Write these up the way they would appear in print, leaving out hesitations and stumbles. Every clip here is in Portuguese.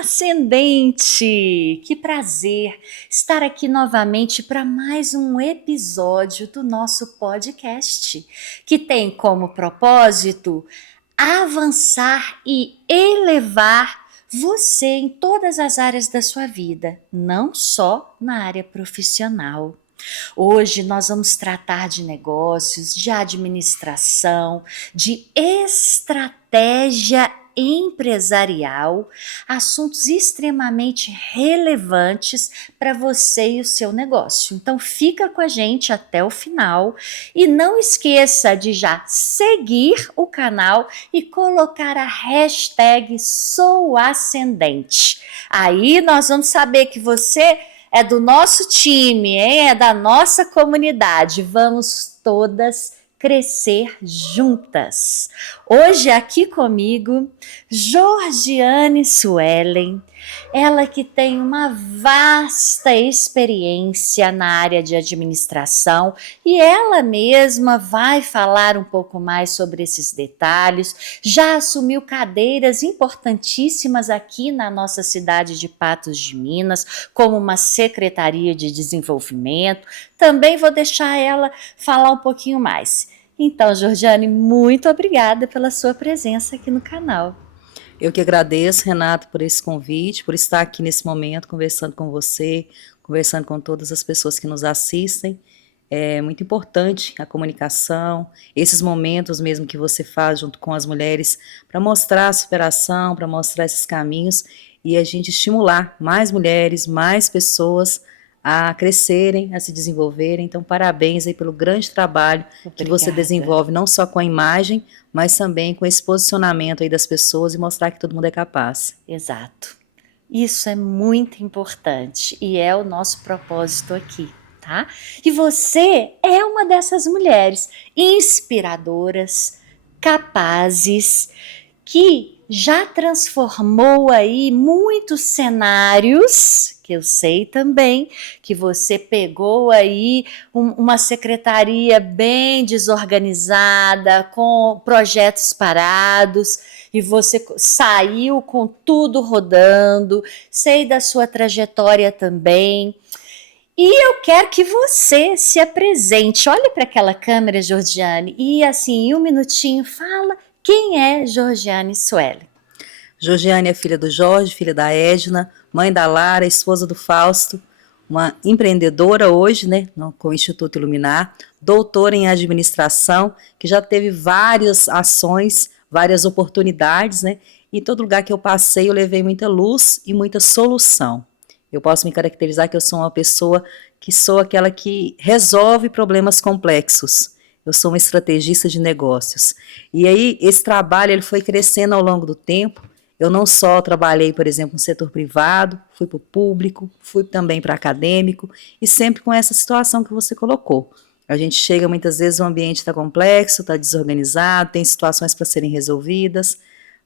Ascendente! Que prazer estar aqui novamente para mais um episódio do nosso podcast, que tem como propósito avançar e elevar você em todas as áreas da sua vida, não só na área profissional. Hoje nós vamos tratar de negócios, de administração, de estratégia empresarial, assuntos extremamente relevantes para você e o seu negócio. Então fica com a gente até o final e não esqueça de já seguir o canal e colocar a hashtag #SouAscendente. Aí nós vamos saber que você é do nosso time, hein? É da nossa comunidade. Vamos todas crescer juntas. Hoje aqui comigo, Georgiane Suelen, ela que tem uma vasta experiência na área de administração e ela mesma vai falar um pouco mais sobre esses detalhes. Já assumiu cadeiras importantíssimas aqui na nossa cidade de Patos de Minas, como uma secretaria de desenvolvimento. Também vou deixar ela falar um pouquinho mais. Então, Georgiane, muito obrigada pela sua presença aqui no canal. Eu que agradeço, Renato, por esse convite, por estar aqui nesse momento conversando com você, conversando com todas as pessoas que nos assistem. É muito importante a comunicação, esses momentos mesmo que você faz junto com as mulheres para mostrar a superação, para mostrar esses caminhos e a gente estimular mais mulheres, mais pessoas a crescerem, a se desenvolverem. Então, parabéns aí pelo grande trabalho que você desenvolve, não só com a imagem, mas também com esse posicionamento aí das pessoas e mostrar que todo mundo é capaz. Exato. Isso é muito importante e é o nosso propósito aqui, tá? E você é uma dessas mulheres inspiradoras, capazes, que já transformou aí muitos cenários, que eu sei também, que você pegou aí uma secretaria bem desorganizada, com projetos parados, e você saiu com tudo rodando, sei da sua trajetória também. E eu quero que você se apresente. Olha para aquela câmera, Georgiane, e assim, em um minutinho, fala quem é Georgiane Suelen. Georgiane é filha do Jorge, filha da Edna, mãe da Lara, esposa do Fausto, uma empreendedora hoje, né, com o Instituto Iluminar, doutora em administração, que já teve várias ações, várias oportunidades, né, e em todo lugar que eu passei eu levei muita luz e muita solução. Eu posso me caracterizar que eu sou uma pessoa que sou aquela que resolve problemas complexos. Eu sou uma estrategista de negócios. E aí esse trabalho ele foi crescendo ao longo do tempo. Eu não só trabalhei, por exemplo, no setor privado, fui para o público, fui também para acadêmico, e sempre com essa situação que você colocou. A gente chega muitas vezes, o ambiente está complexo, está desorganizado, tem situações para serem resolvidas,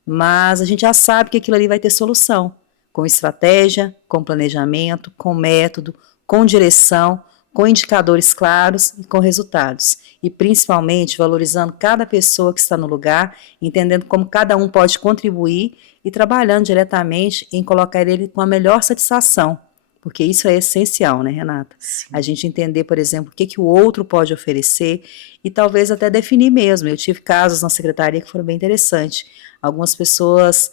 mas a gente já sabe que aquilo ali vai ter solução, com estratégia, com planejamento, com método, com direção, com indicadores claros e com resultados. E principalmente valorizando cada pessoa que está no lugar, entendendo como cada um pode contribuir e trabalhando diretamente em colocar ele com a melhor satisfação, porque isso é essencial, né, Renata? Sim. A gente entender, por exemplo, o que o outro pode oferecer e talvez até definir mesmo. Eu tive casos na secretaria que foram bem interessantes. Algumas pessoas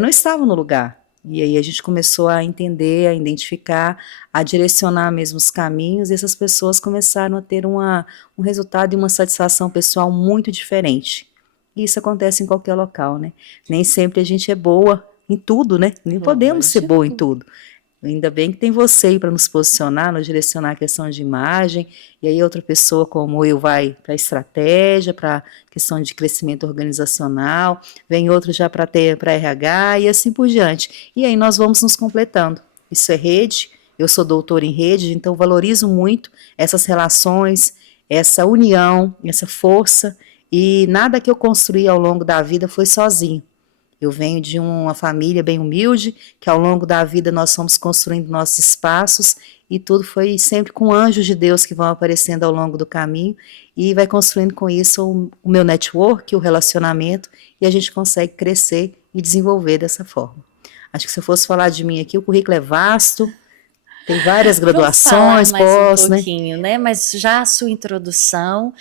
não estavam no lugar, e aí a gente começou a entender, a identificar, a direcionar mesmo os caminhos, e essas pessoas começaram a ter um resultado e uma satisfação pessoal muito diferente. E isso acontece em qualquer local, né? Nem sempre a gente é boa em tudo, né? Nem podemos ser boa em tudo. Ainda bem que tem você aí para nos posicionar, nos direcionar a questão de imagem, e aí outra pessoa como eu vai para estratégia, para questão de crescimento organizacional, vem outro já para RH e assim por diante. E aí nós vamos nos completando. Isso é rede, eu sou doutora em rede, então valorizo muito essas relações, essa união, essa força, e nada que eu construí ao longo da vida foi sozinho. Eu venho de uma família bem humilde, que ao longo da vida nós fomos construindo nossos espaços e tudo foi sempre com anjos de Deus que vão aparecendo ao longo do caminho e vai construindo com isso o meu network, o relacionamento, e a gente consegue crescer e desenvolver dessa forma. Acho que se eu fosse falar de mim aqui, o currículo é vasto, tem várias Vamos falar graduações, mais um pós, né? pouquinho, né? Mas já a sua introdução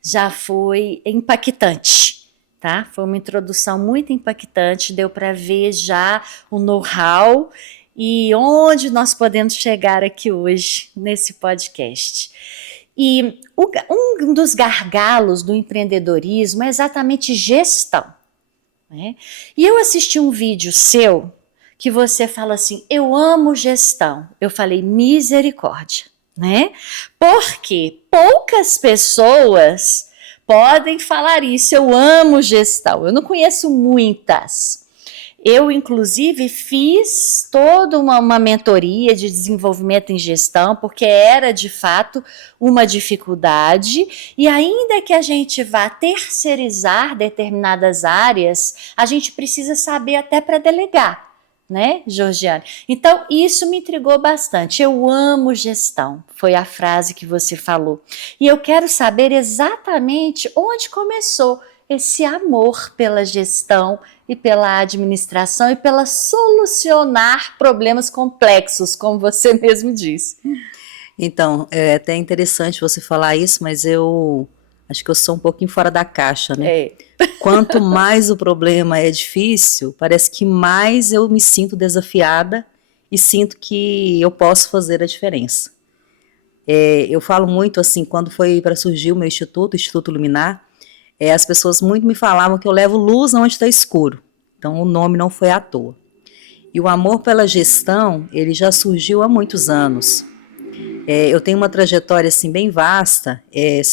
já foi impactante, tá? Foi uma introdução muito impactante, deu para ver já o know-how e onde nós podemos chegar aqui hoje nesse podcast. E um dos gargalos do empreendedorismo é exatamente gestão, né? E eu assisti um vídeo seu que você fala assim: eu amo gestão. Eu falei: misericórdia, né? Porque poucas pessoas podem falar isso. Eu amo gestão. Eu não conheço muitas. Eu, inclusive, fiz toda uma mentoria de desenvolvimento em gestão, porque era, de fato, uma dificuldade. E ainda que a gente vá terceirizar determinadas áreas, a gente precisa saber até para delegar, né, Georgiane? Então, isso me intrigou bastante. Eu amo gestão, foi a frase que você falou. E eu quero saber exatamente onde começou esse amor pela gestão e pela administração e pela solucionar problemas complexos, como você mesmo disse. Então, é até interessante você falar isso, mas eu acho que eu sou um pouquinho fora da caixa, né? É. Quanto mais o problema é difícil, parece que mais eu me sinto desafiada e sinto que eu posso fazer a diferença. Eu falo muito assim, quando foi para surgir o meu instituto, o Instituto Luminar, as pessoas muito me falavam que eu levo luz onde está escuro. Então, o nome não foi à toa. E o amor pela gestão, ele já surgiu há muitos anos. Eu tenho uma trajetória assim bem vasta,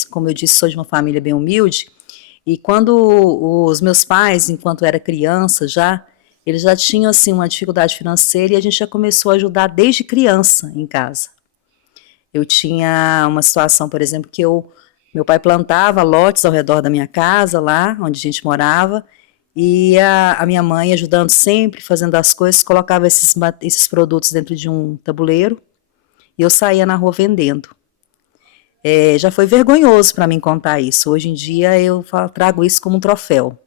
como eu disse, sou de uma família bem humilde, e quando os meus pais, enquanto eu era criança eles já tinham assim uma dificuldade financeira e a gente já começou a ajudar desde criança em casa. Eu tinha uma situação, por exemplo, que meu pai plantava lotes ao redor da minha casa, lá onde a gente morava, e a minha mãe, ajudando sempre, fazendo as coisas, colocava esses produtos dentro de um tabuleiro, e eu saía na rua vendendo. Já foi vergonhoso para mim contar isso. Hoje em dia eu trago isso como um troféu.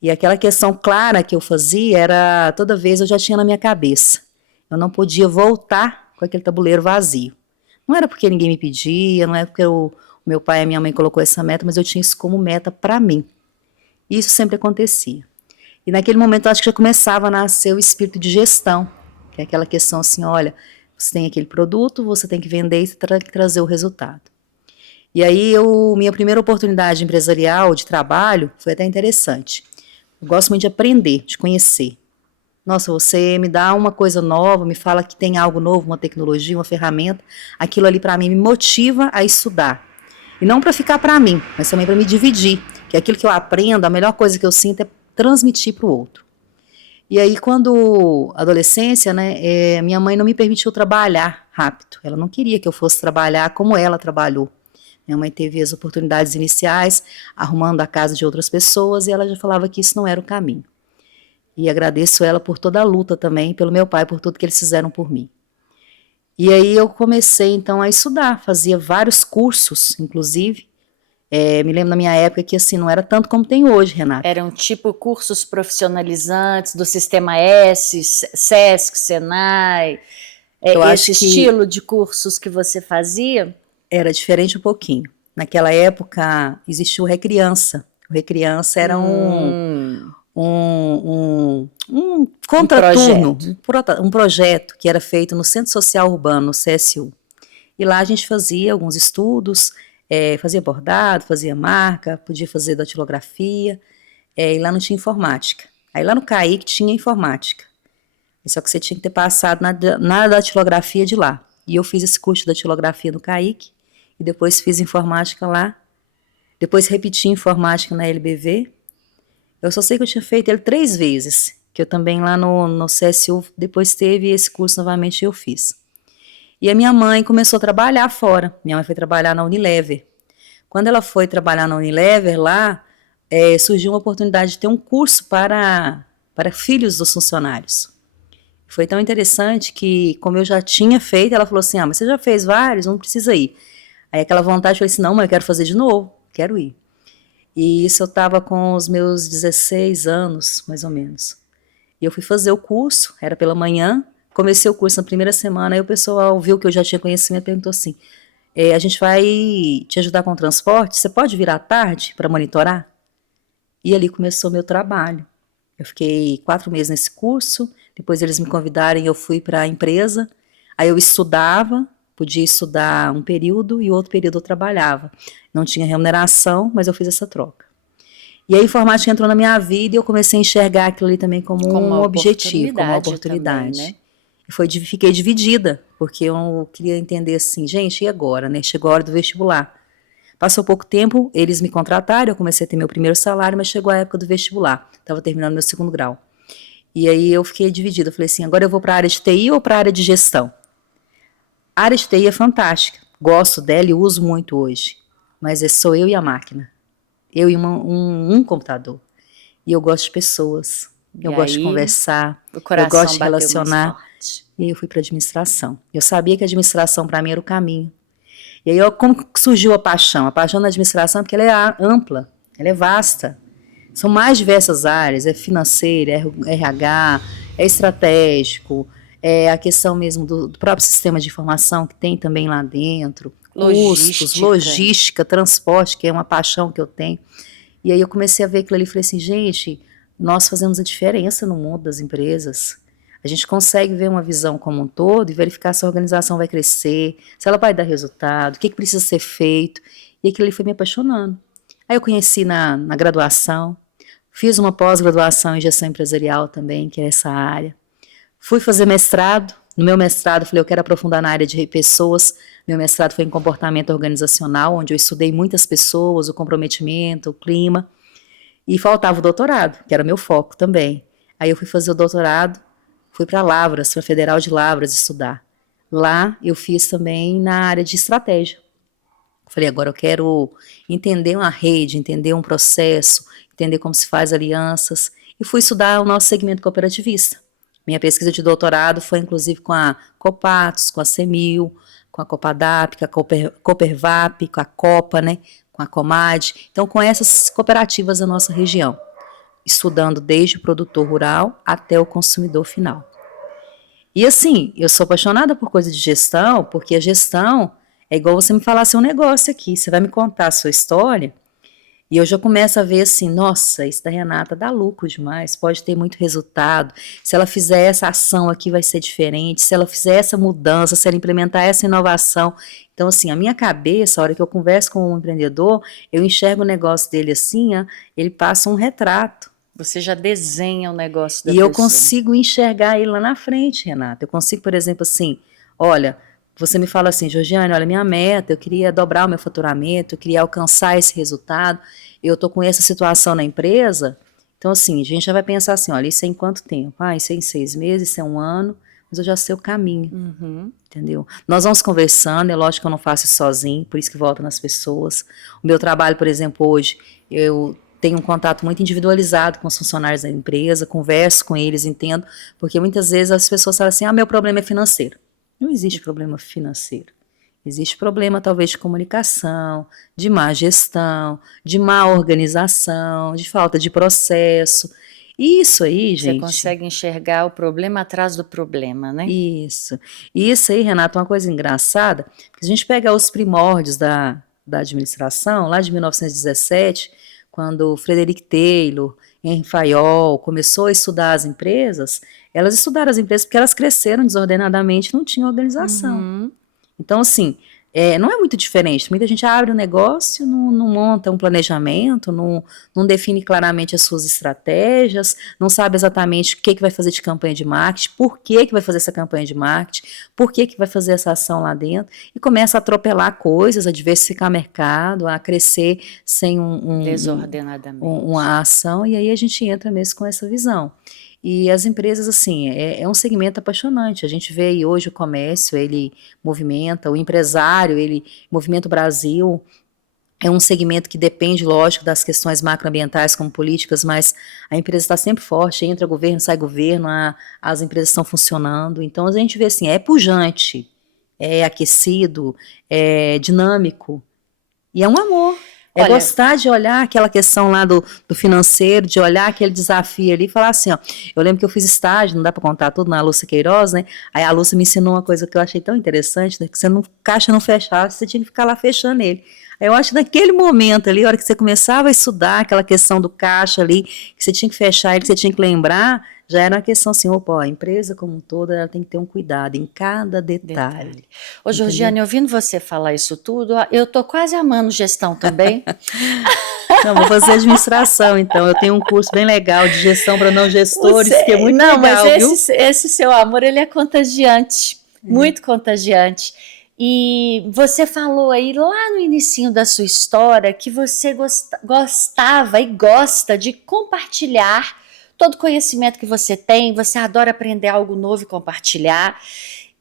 E aquela questão clara que eu fazia era, toda vez eu já tinha na minha cabeça. Eu não podia voltar com aquele tabuleiro vazio. Não era porque ninguém me pedia, não era porque o meu pai e a minha mãe colocou essa meta, mas eu tinha isso como meta para mim. E isso sempre acontecia. E naquele momento eu acho que já começava a nascer o espírito de gestão, que é aquela questão assim, olha, você tem aquele produto, você tem que vender e trazer o resultado. E aí minha primeira oportunidade empresarial de trabalho foi até interessante. Eu gosto muito de aprender, de conhecer. Nossa, você me dá uma coisa nova, me fala que tem algo novo, uma tecnologia, uma ferramenta, aquilo ali para mim me motiva a estudar. E não para ficar para mim, mas também para me dividir, que aquilo que eu aprendo, a melhor coisa que eu sinto é transmitir para o outro. E aí, quando adolescência, né, minha mãe não me permitiu trabalhar rápido. Ela não queria que eu fosse trabalhar como ela trabalhou. Minha mãe teve as oportunidades iniciais, arrumando a casa de outras pessoas, e ela já falava que isso não era o caminho. E agradeço ela por toda a luta também, pelo meu pai, por tudo que eles fizeram por mim. E aí eu comecei, então, a estudar, fazia vários cursos, inclusive. Me lembro na minha época que, assim, não era tanto como tem hoje, Renata. Eram tipo cursos profissionalizantes do Sistema S, Sesc, Senai, Eu acho esse que estilo de cursos que você fazia? era diferente um pouquinho. Naquela época existia o Recriança. O Recriança era um contraturno, um projeto que era feito no Centro Social Urbano, no CSU. E lá a gente fazia alguns estudos, fazia bordado, fazia marca, podia fazer datilografia, e lá não tinha informática. Aí lá no CAIC tinha informática. Só que você tinha que ter passado na datilografia de lá. E eu fiz esse curso de datilografia no CAIC, e depois fiz informática lá, depois repeti informática na LBV. Eu só sei que eu tinha feito ele 3 vezes, que eu também lá no CSU, depois teve esse curso novamente e eu fiz. E a minha mãe começou a trabalhar fora, minha mãe foi trabalhar na Unilever. Quando ela foi trabalhar na Unilever lá, surgiu uma oportunidade de ter um curso para filhos dos funcionários. Foi tão interessante que, como eu já tinha feito, ela falou assim, mas você já fez vários, não precisa ir. Aí aquela vontade, eu falei assim, não, mas eu quero fazer de novo, quero ir. E isso eu estava com os meus 16 anos, mais ou menos. E eu fui fazer o curso, era pela manhã, comecei o curso na primeira semana, aí o pessoal viu que eu já tinha conhecimento e perguntou assim, a gente vai te ajudar com o transporte, você pode vir à tarde para monitorar? E ali começou o meu trabalho. Eu fiquei 4 meses nesse curso, depois eles me convidaram e eu fui para a empresa, aí eu estudava, podia estudar um período e outro período eu trabalhava. Não tinha remuneração, mas eu fiz essa troca. E a informática entrou na minha vida e eu comecei a enxergar aquilo ali também como Como um uma objetivo, como uma oportunidade também, oportunidade. né? E fiquei dividida, porque eu queria entender assim, gente, e agora, né? Chegou a hora do vestibular. Passou pouco tempo, eles me contrataram, eu comecei a ter meu primeiro salário, mas chegou a época do vestibular. Estava terminando meu segundo grau. E aí eu fiquei dividida. Eu falei assim, agora eu vou para a área de TI ou para a área de gestão? A área de TI é fantástica. Gosto dela e uso muito hoje. Mas sou eu e a máquina. Eu e um computador. E eu gosto de pessoas. E Eu gosto de aí conversar. o Eu gosto coração de bateu mais relacionar. forte. E aí eu fui para administração. Eu sabia que a administração para mim era o caminho. E aí, como surgiu a paixão? A paixão na administração é porque ela é ampla, ela é vasta. São mais diversas áreas, é financeira, é RH, é estratégico, é a questão mesmo do próprio sistema de informação que tem também lá dentro, custos, Logística. logística, transporte, que é uma paixão que eu tenho. E aí eu comecei a ver aquilo ali e falei assim, gente, nós fazemos a diferença no mundo das empresas. A gente consegue ver uma visão como um todo e verificar se a organização vai crescer, se ela vai dar resultado, o que precisa ser feito. E aquilo ali foi me apaixonando. Aí eu conheci na graduação, fiz uma pós-graduação em gestão empresarial também, que é essa área. Fui fazer mestrado. No meu mestrado, falei, eu quero aprofundar na área de pessoas. Meu mestrado foi em comportamento organizacional, onde eu estudei muitas pessoas, o comprometimento, o clima. E faltava o doutorado, que era meu foco também. Aí eu fui fazer o doutorado, fui para Lavras, para a Federal de Lavras estudar. Lá eu fiz também na área de estratégia. Falei, agora eu quero entender uma rede, entender um processo, entender como se faz alianças. E fui estudar o nosso segmento cooperativista. Minha pesquisa de doutorado foi inclusive com a Copatos, com a CEMIL, com a Copadap, com a Coopervap, com a Copa, né, com a Comad. Então, com essas cooperativas da nossa região, estudando desde o produtor rural até o consumidor final. E assim, eu sou apaixonada por coisa de gestão, porque a gestão é igual você me falar seu negócio aqui, você vai me contar a sua história, e eu já começo a ver assim, nossa, isso da Renata dá lucro demais, pode ter muito resultado, se ela fizer essa ação aqui vai ser diferente, se ela fizer essa mudança, se ela implementar essa inovação. Então assim, a minha cabeça, a hora que eu converso com um empreendedor, eu enxergo o negócio dele assim, ó, ele passa um retrato. Você já desenha o negócio da E eu pessoa. consigo enxergar ele lá na frente, Renata. Eu consigo, por exemplo, assim, olha, você me fala assim, Georgiane, olha, minha meta, eu queria dobrar o meu faturamento, eu queria alcançar esse resultado, eu tô com essa situação na empresa, então assim, a gente já vai pensar assim, olha, isso é em quanto tempo? Ah, isso é em 6 meses, isso é um ano, mas eu já sei o caminho, entendeu? Nós vamos conversando, é lógico que eu não faço isso sozinho, por isso que volto nas pessoas. O meu trabalho, por exemplo, hoje, eu tenho um contato muito individualizado com os funcionários da empresa, converso com eles, entendo, porque muitas vezes as pessoas falam assim, meu problema é financeiro. Não existe problema financeiro. Existe problema talvez de comunicação, de má gestão, de má organização, de falta de processo. Isso aí, Você gente. consegue enxergar o problema atrás do problema, né? Isso. E isso aí, Renata, uma coisa engraçada, que a gente pega os primórdios da administração, lá de 1917, quando Frederick Taylor, Henry Fayol começou a estudar as empresas, elas estudaram as empresas porque elas cresceram desordenadamente, não tinham organização. Então, assim, não é muito diferente. Muita gente abre um negócio, não monta um planejamento, não define claramente as suas estratégias, não sabe exatamente o que vai fazer de campanha de marketing, por que vai fazer essa campanha de marketing, por que vai fazer essa ação lá dentro, e começa a atropelar coisas, a diversificar mercado, a crescer sem Desordenadamente. uma ação, e aí a gente entra mesmo com essa visão. E as empresas, assim, é um segmento apaixonante. A gente vê aí hoje o comércio, ele movimenta, o empresário, ele movimenta o Brasil. É um segmento que depende, lógico, das questões macroambientais como políticas, mas a empresa está sempre forte, entra governo, sai governo, as empresas estão funcionando. Então a gente vê assim, é pujante, é aquecido, é dinâmico e é um amor. É Olha, gostar de olhar aquela questão lá do financeiro, de olhar aquele desafio ali e falar assim, ó. Eu lembro que eu fiz estágio, não dá para contar tudo, na Lúcia Queiroz, né? Aí a Lúcia me ensinou uma coisa que eu achei tão interessante, né? Que você não, caixa não fechava, você tinha que ficar lá fechando ele. Aí eu acho que naquele momento ali, a hora que você começava a estudar aquela questão do caixa ali, que você tinha que fechar ele, que você tinha que lembrar, já era uma questão assim, opa, ó, a empresa como um todo, ela tem que ter um cuidado em cada detalhe. detalhe. Ô, Entendeu? Georgiane, ouvindo você falar isso tudo, ó, eu tô quase amando gestão também. Não, vou fazer administração, então. Eu tenho um curso bem legal de gestão para não gestores, que é muito Não, mas legal, viu? esse seu amor, ele é contagiante, muito contagiante. E você falou aí lá no inicinho da sua história que você gostava e gosta de compartilhar todo o conhecimento que você adora aprender algo novo e compartilhar.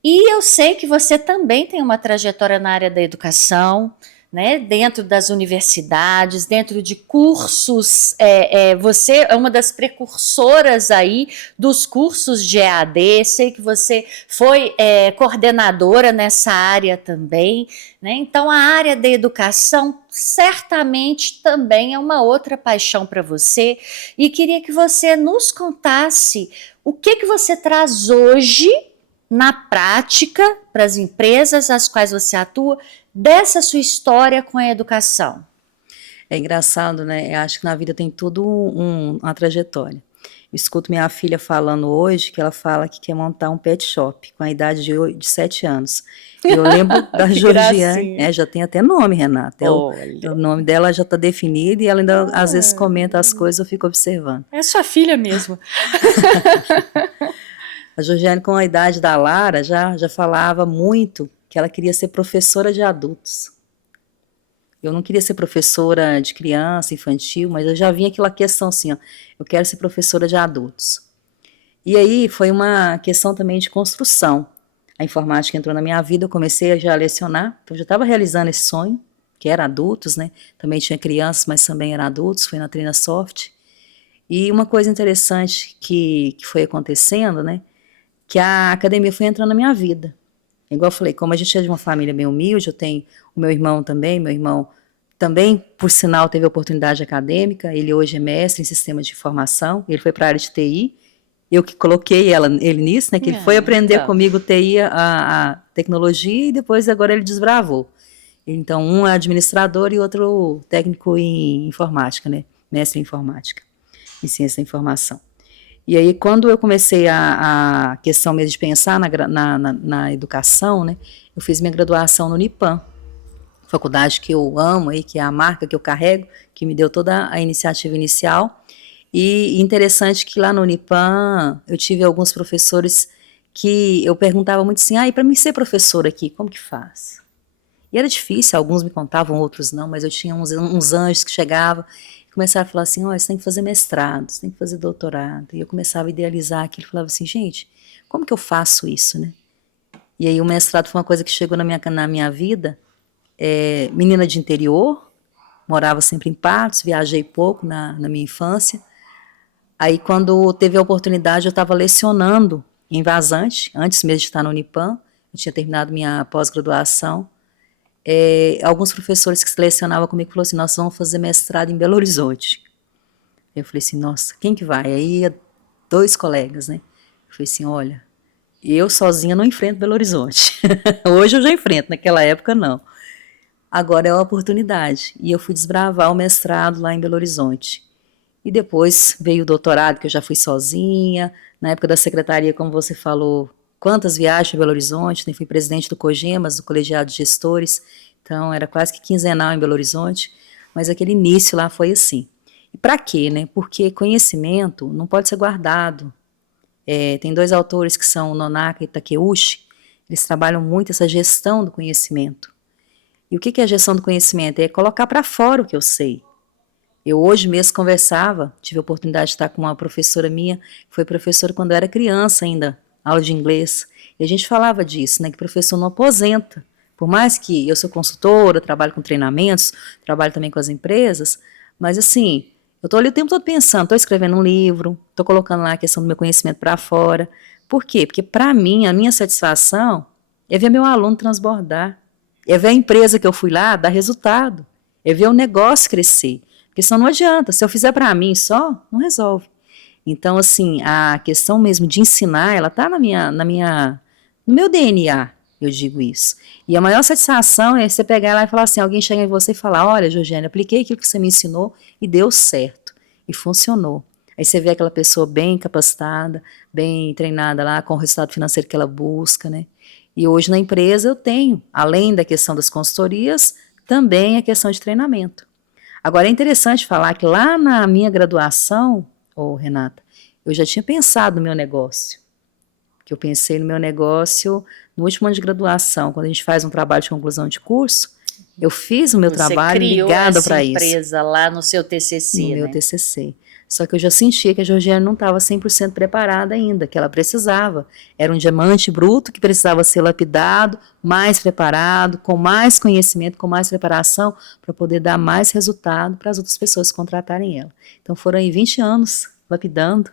E eu sei que você também tem uma trajetória na área da educação, né? Dentro das universidades, dentro de cursos. Você é uma das precursoras aí dos cursos de EAD. Sei que você foi coordenadora nessa área também, né? Então, a área da educação certamente também é uma outra paixão para você. E queria que você nos contasse o que você traz hoje na prática, para as empresas às quais você atua, dessa sua história com a educação. É engraçado, né? Eu acho que na vida tem tudo uma trajetória. Eu escuto minha filha falando hoje que ela fala que quer montar um pet shop com a idade de 7 anos. E eu lembro da Georgiane, já tem até nome, Renata. O nome dela já está definido e ela ainda às vezes comenta as coisas, eu fico observando. É sua filha mesmo. A Georgiane, com a idade da Lara, já falava muito que ela queria ser professora de adultos. Eu não queria ser professora de criança, infantil, mas eu já vinha aquela questão assim, ó, eu quero ser professora de adultos. E aí foi uma questão também de construção. A informática entrou na minha vida, eu comecei já a lecionar, então eu já estava realizando esse sonho, que era adultos, né? Também tinha crianças, mas também eram adultos, foi na Trina Soft. E uma coisa interessante que foi acontecendo, né? Que a academia foi entrando na minha vida. Igual eu falei, como a gente é de uma família bem humilde, eu tenho o meu irmão também, por sinal, teve oportunidade acadêmica, ele hoje é mestre em sistemas de informação, ele foi para a área de TI, eu que coloquei ele nisso, né, que ele foi aprender comigo TI, a tecnologia, e depois agora ele desbravou. Então, um é administrador e outro técnico em informática, né, mestre em informática, em ciência da informação. E aí, quando eu comecei a questão mesmo de pensar na educação, né, eu fiz minha graduação no Unipan, faculdade que eu amo, aí, que é a marca que eu carrego, que me deu toda a iniciativa inicial. E interessante que lá no Unipan eu tive alguns professores que eu perguntava muito assim, e para mim ser professora aqui, como que faz? E era difícil, alguns me contavam, outros não, mas eu tinha uns anjos que chegavam e começavam a falar assim, você tem que fazer mestrado, você tem que fazer doutorado. E eu começava a idealizar aquilo, falava assim, gente, como que eu faço isso, né? E aí o mestrado foi uma coisa que chegou na minha vida, menina de interior, morava sempre em Patos, viajei pouco na minha infância. Aí quando teve a oportunidade, eu estava lecionando em Vazante, antes mesmo de estar no Unipan, eu tinha terminado minha pós-graduação. Alguns professores que lecionavam comigo falaram assim, nós vamos fazer mestrado em Belo Horizonte. Eu falei assim, nossa, quem que vai? Aí 2 colegas, né? Eu falei assim, olha, eu sozinha não enfrento Belo Horizonte. Hoje eu já enfrento, naquela época não. Agora é a oportunidade. E eu fui desbravar o mestrado lá em Belo Horizonte. E depois veio o doutorado, que eu já fui sozinha. Na época da secretaria, como você falou, quantas viagens para Belo Horizonte, né? Fui presidente do COGEMAS, do Colegiado de Gestores, então era quase que quinzenal em Belo Horizonte, mas aquele início lá foi assim. E para quê, né? Porque conhecimento não pode ser guardado. Tem 2 autores que são o Nonaka e Takeuchi, eles trabalham muito essa gestão do conhecimento. E o que é a gestão do conhecimento? É colocar para fora o que eu sei. Eu hoje mesmo tive a oportunidade de estar com uma professora minha, que foi professora quando eu era criança ainda, aula de inglês, e a gente falava disso, né, que professor não aposenta, por mais que eu sou consultora, trabalho com treinamentos, trabalho também com as empresas, mas assim, eu estou ali o tempo todo pensando, estou escrevendo um livro, estou colocando lá a questão do meu conhecimento para fora. Por quê? Porque para mim, a minha satisfação é ver meu aluno transbordar, é ver a empresa que eu fui lá dar resultado, é ver o negócio crescer. Porque senão não adianta, se eu fizer para mim só, não resolve. Então, assim, a questão mesmo de ensinar, ela está no meu DNA, eu digo isso. E a maior satisfação é você pegar lá e falar assim, alguém chega em você e falar, olha, Georgiane, apliquei aquilo que você me ensinou e deu certo, e funcionou. Aí você vê aquela pessoa bem capacitada, bem treinada lá, com o resultado financeiro que ela busca, né? E hoje na empresa eu tenho, além da questão das consultorias, também a questão de treinamento. Agora é interessante falar que lá na minha graduação, Renata, eu já tinha pensado no meu negócio. Que eu pensei no meu negócio no último ano de graduação, quando a gente faz um trabalho de conclusão de curso, eu fiz o meu trabalho ligado para isso. Você criou essa empresa lá no seu TCC, no meu TCC. Só que eu já sentia que a Georgiane não estava 100% preparada ainda, que ela precisava. Era um diamante bruto que precisava ser lapidado, mais preparado, com mais conhecimento, com mais preparação, para poder dar mais resultado para as outras pessoas contratarem ela. Então foram aí 20 anos lapidando.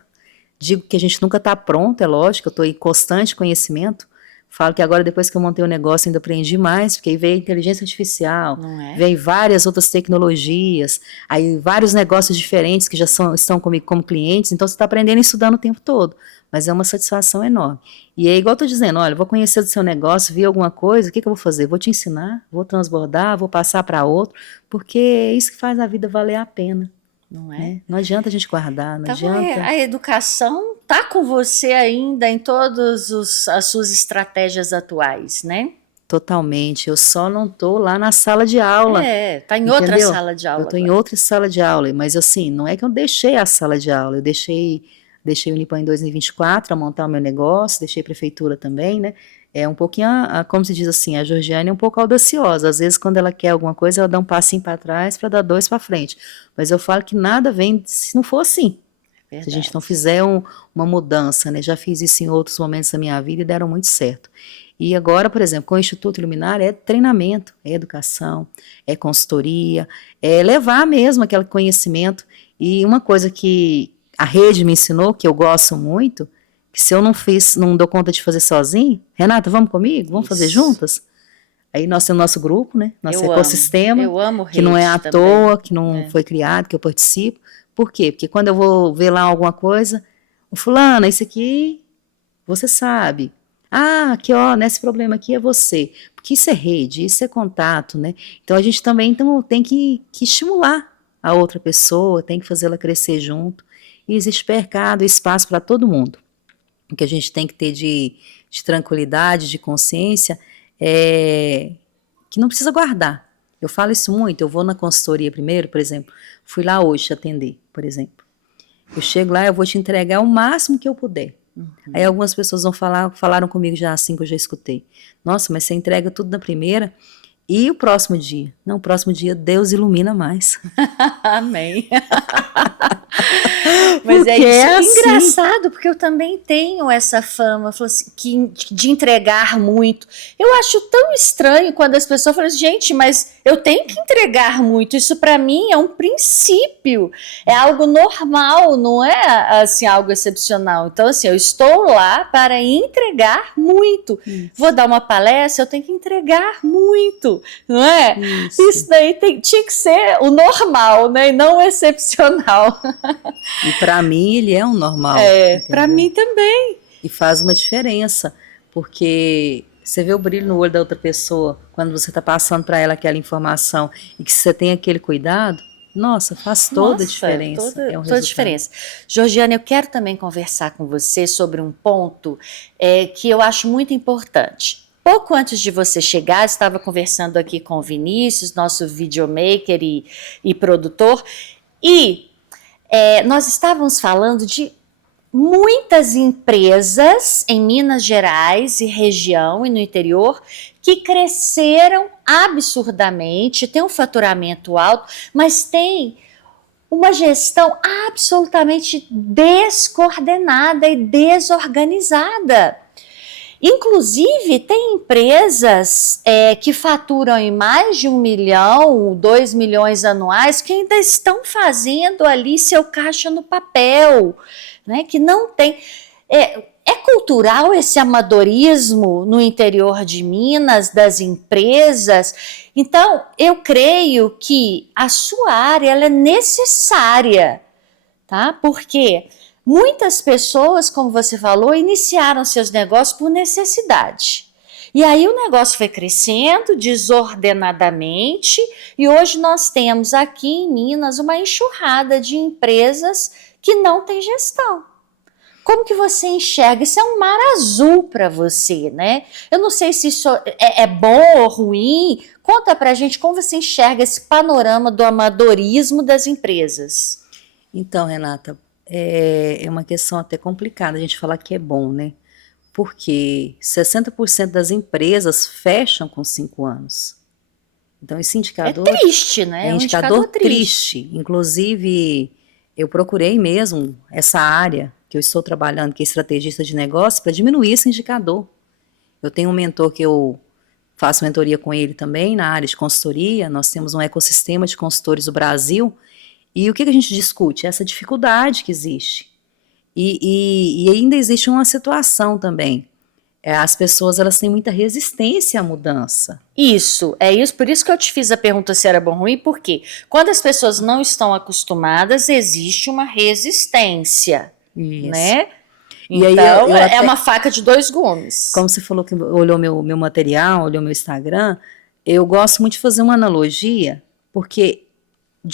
Digo que a gente nunca está pronto, é lógico, eu estou em constante conhecimento. Falo que agora, depois que eu montei o negócio, ainda aprendi mais, porque aí veio a inteligência artificial, veio várias outras tecnologias, aí vários negócios diferentes que já estão comigo como clientes, então você está aprendendo e estudando o tempo todo, mas é uma satisfação enorme. E é igual eu estou dizendo, olha, vou conhecer do seu negócio, vi alguma coisa, o que eu vou fazer? Vou te ensinar, vou transbordar, vou passar para outro, porque é isso que faz a vida valer a pena. Não é? Né? Não adianta a gente guardar, não adianta. A educação está com você ainda em todas as suas estratégias atuais, né? Totalmente. Eu só não estou lá na sala de aula. Está em outra sala de aula. Eu estou em outra sala de aula, mas assim, não é que eu deixei a sala de aula, eu deixei o Unipan em 2024 a montar o meu negócio, deixei a prefeitura também, né? É um pouquinho, como se diz assim, a Georgiane é um pouco audaciosa. Às vezes, quando ela quer alguma coisa, ela dá um passinho para trás para dar 2 para frente. Mas eu falo que nada vem se não for assim. Verdade. Se a gente não fizer uma mudança, né? Já fiz isso em outros momentos da minha vida e deram muito certo. E agora, por exemplo, com o Instituto Iluminar é treinamento, é educação, é consultoria, é levar mesmo aquele conhecimento. E uma coisa que a rede me ensinou, que eu gosto muito, que se eu não dou conta de fazer sozinho, Renata, vamos comigo? Vamos fazer juntas? Aí nós temos nosso grupo, né? Nosso ecossistema, eu amo que não é à toa, que não foi criado, que eu participo. Por quê? Porque quando eu vou ver lá alguma coisa, o fulano, isso aqui, você sabe. Ah, aqui ó, nesse problema aqui é você. Porque isso é rede, isso é contato, né? Então a gente também tem que estimular a outra pessoa, tem que fazê-la crescer junto. E existe mercado, espaço para todo mundo. O que a gente tem que ter de tranquilidade, de consciência, que não precisa guardar. Eu falo isso muito, eu vou na consultoria primeiro, por exemplo, fui lá hoje te atender, por exemplo. Eu chego lá, eu vou te entregar o máximo que eu puder. Aí algumas pessoas falaram comigo já assim, que eu já escutei. Nossa, mas você entrega tudo na primeira, e o próximo dia? Não, o próximo dia Deus ilumina mais. Amém. Mas porque é isso engraçado, porque eu também tenho essa fama assim, de entregar muito. Eu acho tão estranho quando as pessoas falam assim, gente, mas eu tenho que entregar muito. Isso para mim é um princípio, é algo normal, não é assim algo excepcional. Então assim, eu estou lá para entregar muito. Vou dar uma palestra, eu tenho que entregar muito, não é? Isso daí tinha que ser o normal, né? E não o excepcional. E para mim ele é um normal. Para mim também. E faz uma diferença, porque você vê o brilho no olho da outra pessoa quando você está passando para ela aquela informação e que você tem aquele cuidado. Nossa, faz toda a diferença. Toda a diferença. Georgiane, eu quero também conversar com você sobre um ponto que eu acho muito importante. Pouco antes de você chegar, estava conversando aqui com o Vinícius, nosso videomaker e produtor, e nós estávamos falando de muitas empresas em Minas Gerais e região e no interior que cresceram absurdamente, têm um faturamento alto, mas têm uma gestão absolutamente descoordenada e desorganizada. Inclusive, tem empresas que faturam em mais de 1 milhão, 2 milhões anuais, que ainda estão fazendo ali seu caixa no papel, né? Que não tem... É cultural esse amadorismo no interior de Minas, das empresas. Então, eu creio que a sua área ela é necessária, tá? Porque muitas pessoas, como você falou, iniciaram seus negócios por necessidade. E aí o negócio foi crescendo desordenadamente e hoje nós temos aqui em Minas uma enxurrada de empresas que não têm gestão. Como que você enxerga? Isso é um mar azul para você, né? Eu não sei se isso é bom ou ruim. Conta pra gente como você enxerga esse panorama do amadorismo das empresas. Então, Renata, é uma questão até complicada a gente falar que é bom, né? Porque 60% das empresas fecham com 5 anos. Então, esse indicador É triste, né? é um um indicador triste. Inclusive, eu procurei mesmo essa área que eu estou trabalhando, que é estrategista de negócio, para diminuir esse indicador. Eu tenho um mentor que eu faço mentoria com ele também na área de consultoria. Nós temos um ecossistema de consultores do Brasil. E o que a gente discute? Essa dificuldade que existe. E ainda existe uma situação também. As pessoas elas têm muita resistência à mudança. Isso, por isso que eu te fiz a pergunta se era bom ou ruim, porque quando as pessoas não estão acostumadas, existe uma resistência, Isso. né? E aí então, eu até, é uma faca de dois gumes. Como você falou que olhou meu material, olhou meu Instagram, eu gosto muito de fazer uma analogia, porque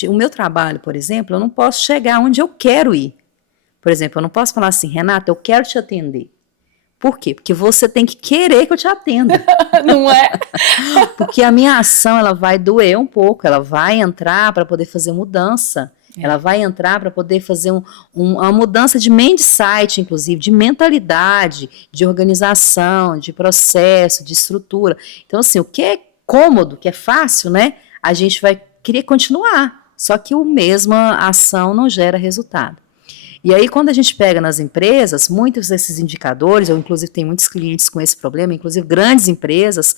o meu trabalho, por exemplo, eu não posso chegar onde eu quero ir. Por exemplo, eu não posso falar assim, Renata, eu quero te atender. Por quê? Porque você tem que querer que eu te atenda. Não é? Porque a minha ação, ela vai doer um pouco, ela vai entrar para poder fazer mudança, ela vai entrar para poder fazer uma mudança de mindset, inclusive, de mentalidade, de organização, de processo, de estrutura. Então, assim, o que é cômodo, o que é fácil, né? A gente vai querer continuar, só que a mesma ação não gera resultado. E aí, quando a gente pega nas empresas, muitos desses indicadores, eu inclusive tenho muitos clientes com esse problema, inclusive grandes empresas,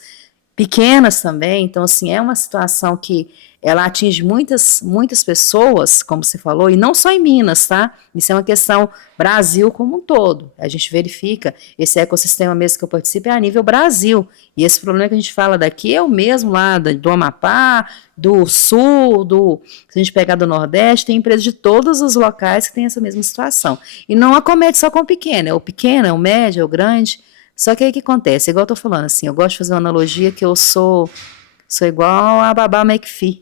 pequenas também, então assim, é uma situação que ela atinge muitas pessoas, como você falou, e não só em Minas, tá? Isso é uma questão Brasil como um todo. A gente verifica, esse ecossistema mesmo que eu participo é a nível Brasil, e esse problema que a gente fala daqui é o mesmo lá do Amapá, do Sul, se a gente pegar do Nordeste, tem empresas de todos os locais que têm essa mesma situação. E não acomete só com o pequeno, é o médio, é o grande. Só que aí o que acontece? Igual eu tô falando assim, eu gosto de fazer uma analogia que eu sou igual a Babá McPhee.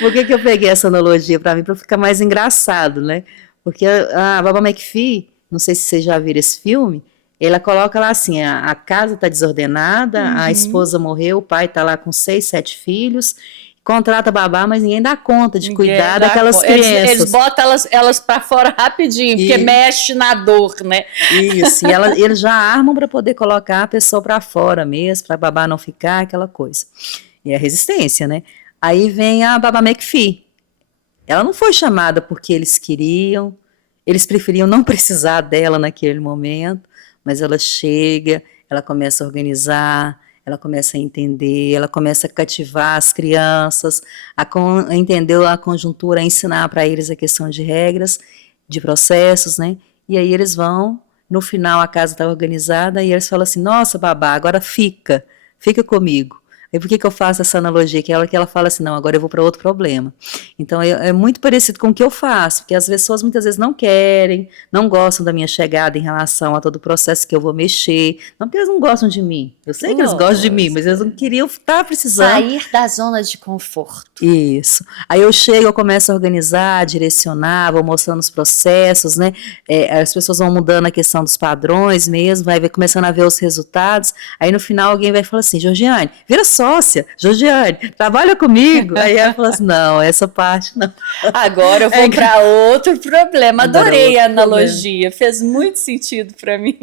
Por que eu peguei essa analogia para mim? Para ficar mais engraçado, né? Porque a Babá McPhee, não sei se vocês já viram esse filme, ela coloca lá assim, a casa tá desordenada, a esposa morreu, o pai tá lá com 6, 7 filhos, contrata babá, mas ninguém dá conta de cuidar daquelas crianças. Eles botam elas para fora rapidinho, porque mexe na dor, né? Isso, e eles já armam para poder colocar a pessoa para fora mesmo, para babá não ficar, aquela coisa. E a resistência, né? Aí vem a Babá McPhee. Ela não foi chamada porque eles queriam, eles preferiam não precisar dela naquele momento, mas ela chega, ela começa a organizar, ela começa a entender, ela começa a cativar as crianças, a entender a conjuntura, a ensinar para eles a questão de regras, de processos, né? E aí eles vão, no final a casa está organizada e eles falam assim, nossa babá, agora fica comigo. E por que eu faço essa analogia? Que ela fala assim, não, agora eu vou para outro problema. Então, é muito parecido com o que eu faço, porque as pessoas muitas vezes não querem, não gostam da minha chegada em relação a todo o processo que eu vou mexer, não porque eles não gostam de mim, eu sei que eles gostam de mim, mas eles não queriam estar precisando. Sair da zona de conforto. Isso. Aí eu chego, eu começo a organizar, a direcionar, vou mostrando os processos, né? As pessoas vão mudando a questão dos padrões mesmo, vai começando a ver os resultados, aí no final alguém vai falar assim, Georgiane, vira sócia, Georgiane, trabalha comigo. Aí ela fala assim, não, essa parte não. Agora eu vou para outro problema. Adorei a analogia, fez muito sentido para mim.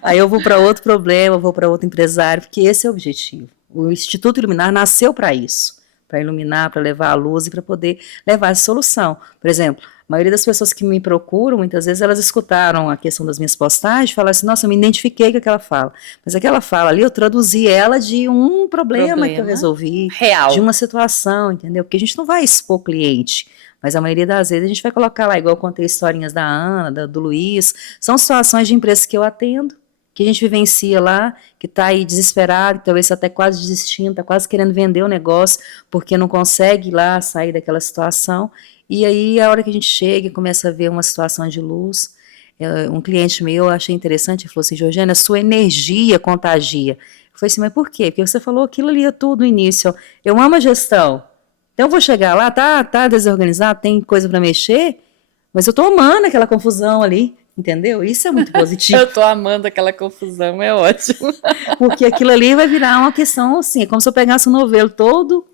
Aí eu vou para outro problema, vou para outro empresário, porque esse é o objetivo. O Instituto Iluminar nasceu para isso, para iluminar, para levar a luz e para poder levar a solução. Por exemplo, a maioria das pessoas que me procuram, muitas vezes elas escutaram a questão das minhas postagens e falaram assim, nossa, eu me identifiquei com aquela fala. Mas aquela fala ali, eu traduzi ela de um problema que eu resolvi, real, de uma situação, entendeu? Porque a gente não vai expor o cliente, Mas a maioria das vezes a gente vai colocar lá, igual eu contei historinhas da Ana, do Luiz, são situações de empresas que eu atendo, que a gente vivencia lá, que está aí desesperado, talvez até quase desistindo, está quase querendo vender o negócio, porque não consegue lá sair daquela situação. E aí, a hora que a gente chega e começa a ver uma situação de luz, um cliente meu, eu achei interessante, ele falou assim, Georgiana, a sua energia contagia. Eu falei assim, mas por quê? Porque você falou aquilo ali tudo no início, ó, eu amo a gestão, então eu vou chegar lá, tá desorganizado, tem coisa para mexer, mas eu tô amando aquela confusão ali, entendeu? Isso é muito positivo. Eu tô amando aquela confusão, é ótimo. Porque aquilo ali vai virar uma questão assim, é como se eu pegasse um novelo todo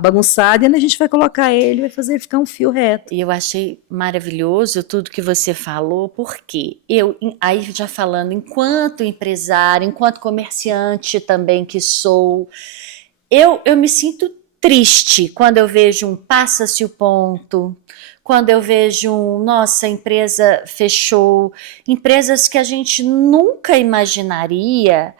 bagunçado e a gente vai colocar ele, vai fazer ele ficar um fio reto. E eu achei maravilhoso tudo que você falou, porque aí já falando, enquanto empresária, enquanto comerciante também que sou, eu me sinto triste quando eu vejo um passa-se o ponto, quando eu vejo nossa, a empresa fechou, empresas que a gente nunca imaginaria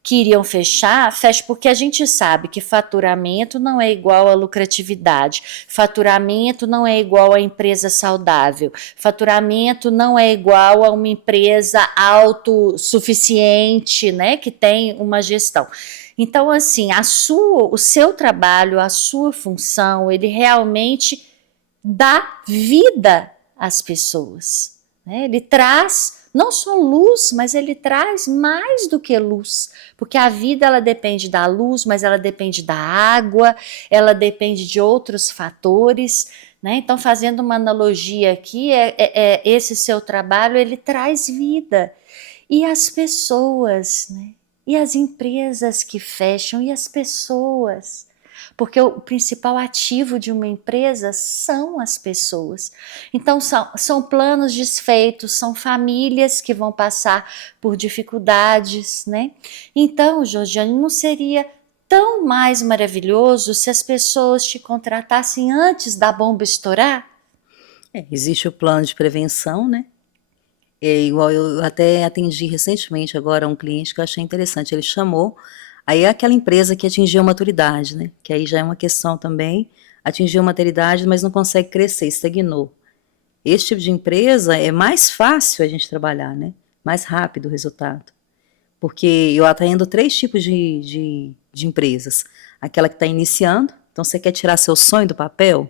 que iriam fechar, fecha porque a gente sabe que faturamento não é igual a lucratividade, faturamento não é igual a empresa saudável, faturamento não é igual a uma empresa autossuficiente, né, que tem uma gestão. Então, assim, o seu trabalho, a sua função, ele realmente dá vida às pessoas, né? Ele traz não só luz, mas ele traz mais do que luz, porque a vida ela depende da luz, mas ela depende da água, ela depende de outros fatores, né? Então, fazendo uma analogia aqui, esse seu trabalho ele traz vida e as pessoas, né? E as empresas que fecham e as pessoas. Porque o principal ativo de uma empresa são as pessoas. Então, são planos desfeitos, são famílias que vão passar por dificuldades, né? Então, Georgiane, não seria tão mais maravilhoso se as pessoas te contratassem antes da bomba estourar? Existe o plano de prevenção, né? É igual eu até atendi recentemente agora um cliente que eu achei interessante. Ele chamou, aí é aquela empresa que atingiu a maturidade, né? Que aí já é uma questão também, atingiu a maturidade, mas não consegue crescer, estagnou. Esse tipo de empresa é mais fácil a gente trabalhar, né? Mais rápido o resultado. Porque eu atendo 3 tipos de empresas. Aquela que está iniciando, então você quer tirar seu sonho do papel,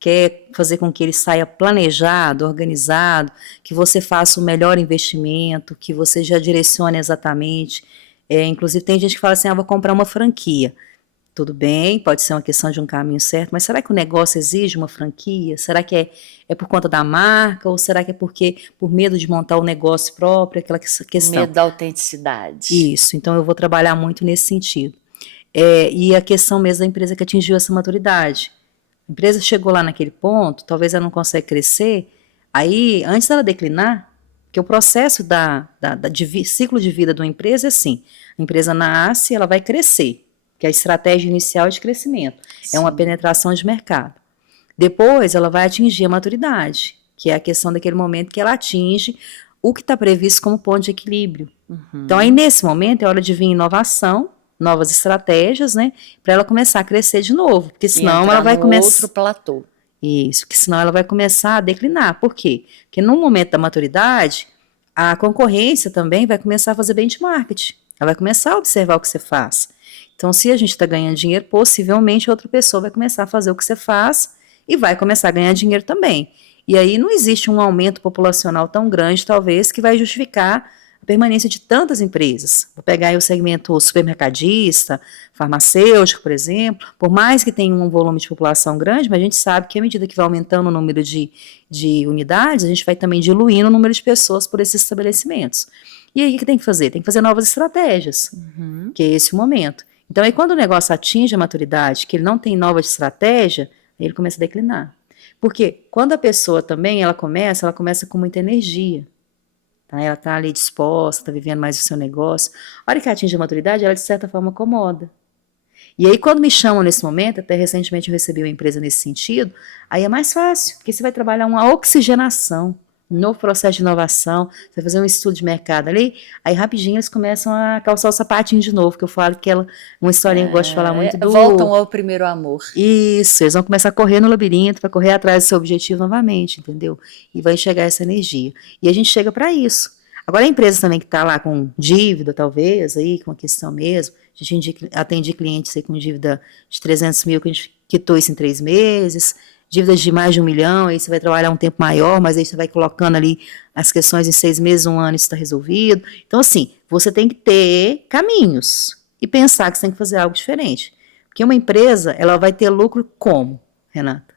quer fazer com que ele saia planejado, organizado, que você faça o melhor investimento, que você já direcione exatamente. Inclusive tem gente que fala assim, vou comprar uma franquia. Tudo bem, pode ser uma questão de um caminho certo, mas será que o negócio exige uma franquia? Será que é por conta da marca ou será que é porque por medo de montar o negócio próprio, aquela questão? Medo da autenticidade. Isso, então eu vou trabalhar muito nesse sentido. E a questão mesmo da empresa que atingiu essa maturidade. A empresa chegou lá naquele ponto, talvez ela não consiga crescer, aí antes dela declinar, porque o processo de ciclo de vida de uma empresa é assim, a empresa nasce, ela vai crescer, que a estratégia inicial é de crescimento, Sim. É uma penetração de mercado. Depois ela vai atingir a maturidade, que é a questão daquele momento que ela atinge o que está previsto como ponto de equilíbrio. Então aí nesse momento é hora de vir inovação, novas estratégias, né, para ela começar a crescer de novo, porque senão ela vai começar outro platô. Isso, que senão ela vai começar a declinar. Por quê? Porque no momento da maturidade, a concorrência também vai começar a fazer benchmarking. Ela vai começar a observar o que você faz. Então, se a gente está ganhando dinheiro, possivelmente outra pessoa vai começar a fazer o que você faz e vai começar a ganhar dinheiro também. E aí não existe um aumento populacional tão grande, talvez, que vai justificar a permanência de tantas empresas. Vou pegar aí o segmento supermercadista, farmacêutico, por exemplo, por mais que tenha um volume de população grande, mas a gente sabe que à medida que vai aumentando o número de unidades, a gente vai também diluindo o número de pessoas por esses estabelecimentos. E aí o que tem que fazer? Tem que fazer novas estratégias, que é esse o momento. Então aí quando o negócio atinge a maturidade, que ele não tem nova estratégia, aí ele começa a declinar. Porque quando a pessoa também, ela começa com muita energia. Tá? Ela está ali disposta, está vivendo mais o seu negócio. A hora que atinge a maturidade, ela de certa forma acomoda. E aí quando me chamam nesse momento, até recentemente eu recebi uma empresa nesse sentido, aí é mais fácil, porque você vai trabalhar uma oxigenação. um novo processo de inovação, você vai fazer um estudo de mercado ali, aí rapidinho eles começam a calçar o sapatinho de novo, que eu falo que ela, uma historinha que eu gosto de falar muito Voltam ao primeiro amor. Isso, eles vão começar a correr no labirinto, para correr atrás do seu objetivo novamente, entendeu? E vai enxergar essa energia. E a gente chega para isso. Agora a empresa também que está lá com dívida, talvez, aí, com a questão mesmo, a gente atende clientes aí com dívida de 300 mil, que a gente quitou isso em 3 meses, dívidas de mais de 1 milhão, aí você vai trabalhar um tempo maior, mas aí você vai colocando ali as questões em 6 meses, 1 ano, isso está resolvido. Então, assim, você tem que ter caminhos e pensar que você tem que fazer algo diferente. Porque uma empresa, ela vai ter lucro como, Renata?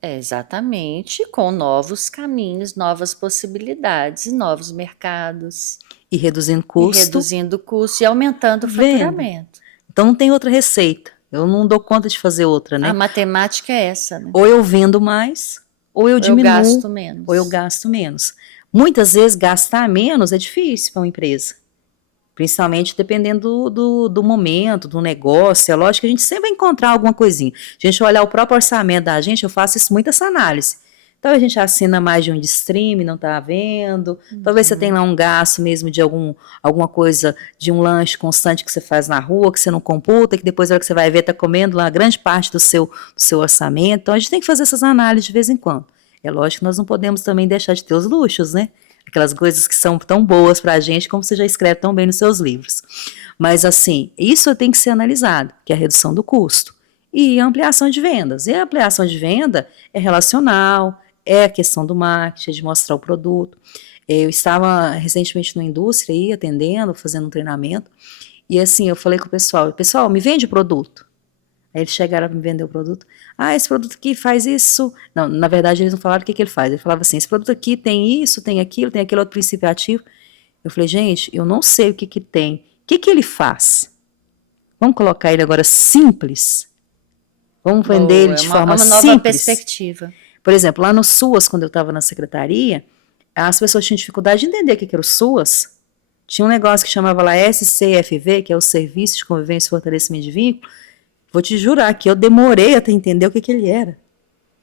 Exatamente, com novos caminhos, novas possibilidades, novos mercados. E reduzindo E custo. reduzindo o custo e aumentando o faturamento. Então não tem outra receita. Eu não dou conta de fazer outra, né? A matemática é essa, né? Ou eu vendo mais, ou eu diminuo, gasto menos. ou eu gasto menos. Muitas vezes gastar menos é difícil para uma empresa. Principalmente dependendo do momento, do negócio. É lógico que a gente sempre vai encontrar alguma coisinha. A gente olhar o próprio orçamento da gente, eu faço isso, muito essa análise. Então a gente assina mais de um de stream, não está vendo. Talvez você tenha lá um gasto mesmo de alguma coisa, de um lanche constante que você faz na rua, que você não computa, que depois, na hora que você vai ver, está comendo lá grande parte do seu orçamento. Então a gente tem que fazer essas análises de vez em quando. É lógico que nós não podemos também deixar de ter os luxos, né? Aquelas coisas que são tão boas para a gente, como você já escreve tão bem nos seus livros. Mas, assim, isso tem que ser analisado, que é a redução do custo. E a ampliação de vendas. E a ampliação de venda é relacional, é a questão do marketing, de mostrar o produto. Eu estava recentemente na indústria aí, atendendo, fazendo um treinamento, e assim, eu falei com o pessoal, me vende produto. Aí eles chegaram para me vender o produto. Ah, esse produto aqui faz isso. Não, na verdade, eles não falaram o que ele faz. Ele falava assim, esse produto aqui tem isso, tem aquele outro princípio ativo. Eu falei, gente, eu não sei o que tem. O que ele faz? Vamos colocar ele agora simples? Vamos vender ele de forma simples? Uma nova perspectiva. Por exemplo, lá no SUAS, quando eu estava na secretaria, as pessoas tinham dificuldade de entender o que era o SUAS. Tinha um negócio que chamava lá SCFV, que é o Serviço de Convivência e Fortalecimento de Vínculo. Vou te jurar que eu demorei até entender o que ele era.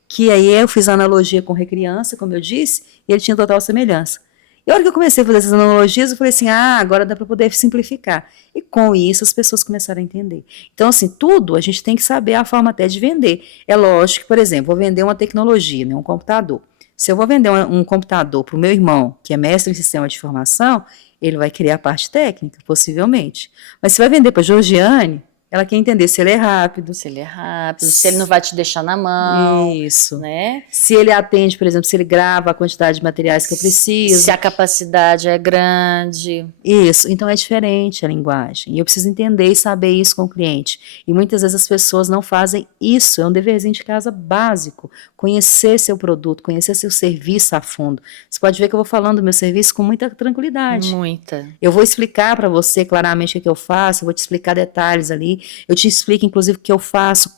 Que aí eu fiz a analogia com recriança, como eu disse, e ele tinha total semelhança. E a hora que eu comecei a fazer essas analogias, eu falei assim, agora dá para poder simplificar. E com isso as pessoas começaram a entender. Então, assim, tudo a gente tem que saber a forma até de vender. É lógico que, por exemplo, vou vender uma tecnologia, né, um computador. Se eu vou vender um computador para o meu irmão, que é mestre em sistema de informação, ele vai criar a parte técnica, possivelmente. Mas se vai vender para a Georgiane, ela quer entender se ele é rápido. Se ele não vai te deixar na mão. Isso. Né? Se ele atende, por exemplo, se ele grava a quantidade de materiais que eu preciso. Se a capacidade é grande. Isso. Então é diferente a linguagem. E eu preciso entender e saber isso com o cliente. E muitas vezes as pessoas não fazem isso. É um deverzinho de casa básico. Conhecer seu produto, conhecer seu serviço a fundo. Você pode ver que eu vou falando do meu serviço com muita tranquilidade. Muita. Eu vou explicar para você claramente o que eu faço, eu vou te explicar detalhes ali. Eu te explico, inclusive, o que eu faço